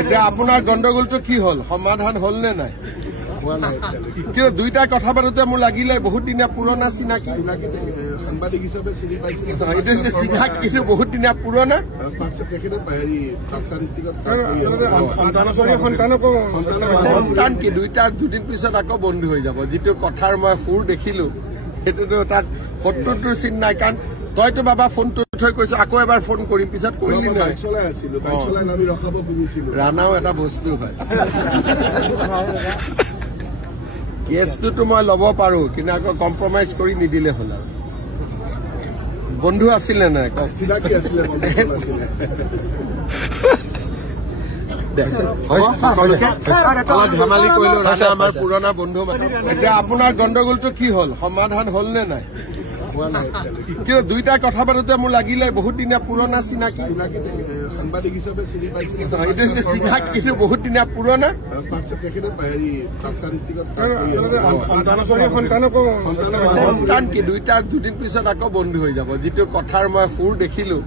এতিয়া আপোনাৰ গণ্ডগোলটো কি হ'ল, সমাধান হ'ল নে নাই? কিন্তু দুইটা কথা পাতোতে মোৰ লাগিলে বহুত দিনীয়া পুৰণা চিনাকি সাংবাদিক হিচাপে চিনি পাইছিল, চিনাকি কিন্তু বহুত দিনীয়া পুৰণা। সন্তান কি দুইটা দুদিন পিছত আকৌ বন্ধু হৈ যাব। যিটো কথাৰ মই সুৰ দেখিলো সেইটোতো তাত শত্ৰুটোৰ চিন নাই। কাৰণ তইতো বাবা ফোনটো থৈ কৈছ আকৌ এবাৰ ফোন কৰিম, পিছত কৰিলি নাই? ৰাণাও এটা বস্তু হয়। কেছটোতো মই ল'ব পাৰো, কিন্তু আকৌ কম্প্ৰমাইজ কৰি নিদিলে হ'ল। আৰু বন্ধু আছিলে নাই? ধেমালি কৰিলো, ৰাণা আমাৰ পুৰণা বন্ধু। এতিয়া আপোনাৰ গণ্ডগোলটো কি হ'ল, সমাধান হ'ল নে নাই? কিন্তু দুইটা কথা পাতোতে মোৰ লাগিলে বহুত দিনীয়া পুৰণা চিনাকি সাংবাদিক হিচাপে চিনি পাইছিল, চিনাকি কিন্তু বহুত দিনীয়া পুৰণা। সন্তান কি দুইটা দুদিন পিছত আকৌ বন্ধু হৈ যাব। যিটো কথাৰ মই সুৰ দেখিলো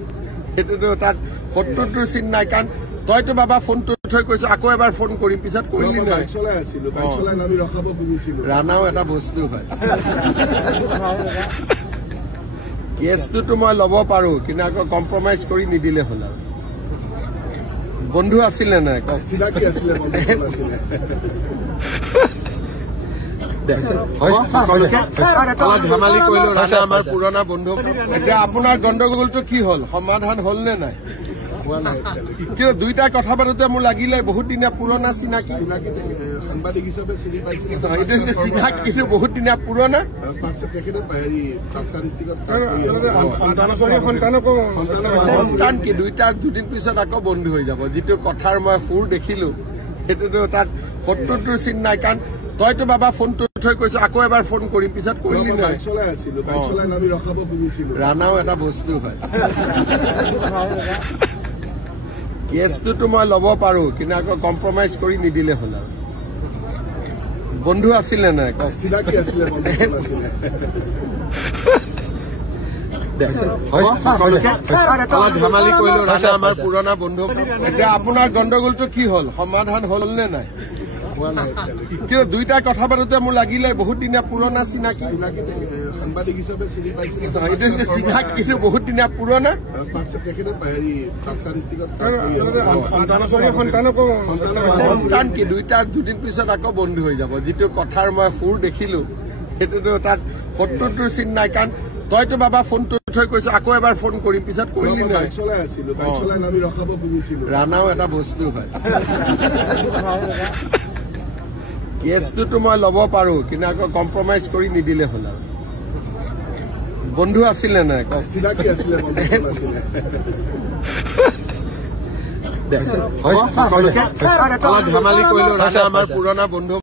সেইটোতো তাত শত্ৰুটোৰ চিন নাই। কাৰণ তইতো বাবা ফোনটো থৈ কৈছ আকৌ এবাৰ ফোন কৰিম, পিছত কৰিলি নাই? ৰাণাও এটা বস্তু হয়। কেছটোতো মই ল'ব পাৰো, কিন্তু আকৌ কম্প্ৰমাইজ কৰি নিদিলে হ'ল। আৰু বন্ধু আছিলে নাই? ধেমালি কৰিলো, ৰাণা আমাৰ পুৰণা বন্ধু। এতিয়া আপোনাৰ গণ্ডগোলটো কি হ'ল, সমাধান হ'ল নে নাই? কিন্তু দুইটা কথা পাতোতে মোৰ লাগিলে বহুত দিনীয়া পুৰণা চিনাকি সাংবাদিক হিচাপে চিনি পাইছিল, চিনাকি কিন্তু বহুত দিনীয়া পুৰণা। সন্তান কি দুইটা দুদিন পিছত আকৌ বন্ধু হৈ যাব। যিটো কথাৰ মই সুৰ দেখিলো সেইটোতো তাত শত্ৰুটোৰ চিন নাই। কাৰণ তইতো বাবা ফোনটো থৈ কৈছ আকৌ এবাৰ ফোন কৰিম, পিছত কৰিলি নাই? ৰাণাও এটা বস্তু হয়। কেছটোতো মই ল'ব পাৰো, কিন্তু আকৌ কম্প্ৰমাইজ কৰি নিদিলে হ'ল। আৰু বন্ধু আছিলে নাই? ধেমালি কৰিলো, ৰাণা আমাৰ পুৰণা বন্ধু। এতিয়া আপোনাৰ গণ্ডগোলটো কি হ'ল, সমাধান হ'ল নে নাই? কিন্তু দুইটা কথা পাতোতে মোৰ লাগিলে বহুত দিনীয়া পুৰণা চিনাকি সাংবাদিক হিচাপে চিনি পাইছিল, চিনাকি কিন্তু বহুত দিনীয়া পুৰণা। সন্তান কি দুইটা দুদিন পিছত আকৌ বন্ধু হৈ যাব। যিটো কথাৰ মই সুৰ দেখিলো সেইটোতো তাত শত্ৰুটোৰ চিন নাই। কাৰণ তইতো বাবা ফোনটো থৈ কৈছ আকৌ এবাৰ ফোন কৰিম, পিছত কৰিলি নাই? ৰাণাও এটা বস্তু হয়। কেছটোতো মই ল'ব পাৰো, কিন্তু আকৌ কম্প্ৰমাইজ কৰি নিদিলে হ'ল। আৰু বন্ধু আছিলে নাই? ধেমালি কৰিলো, ৰাণা আমাৰ পুৰণা বন্ধু।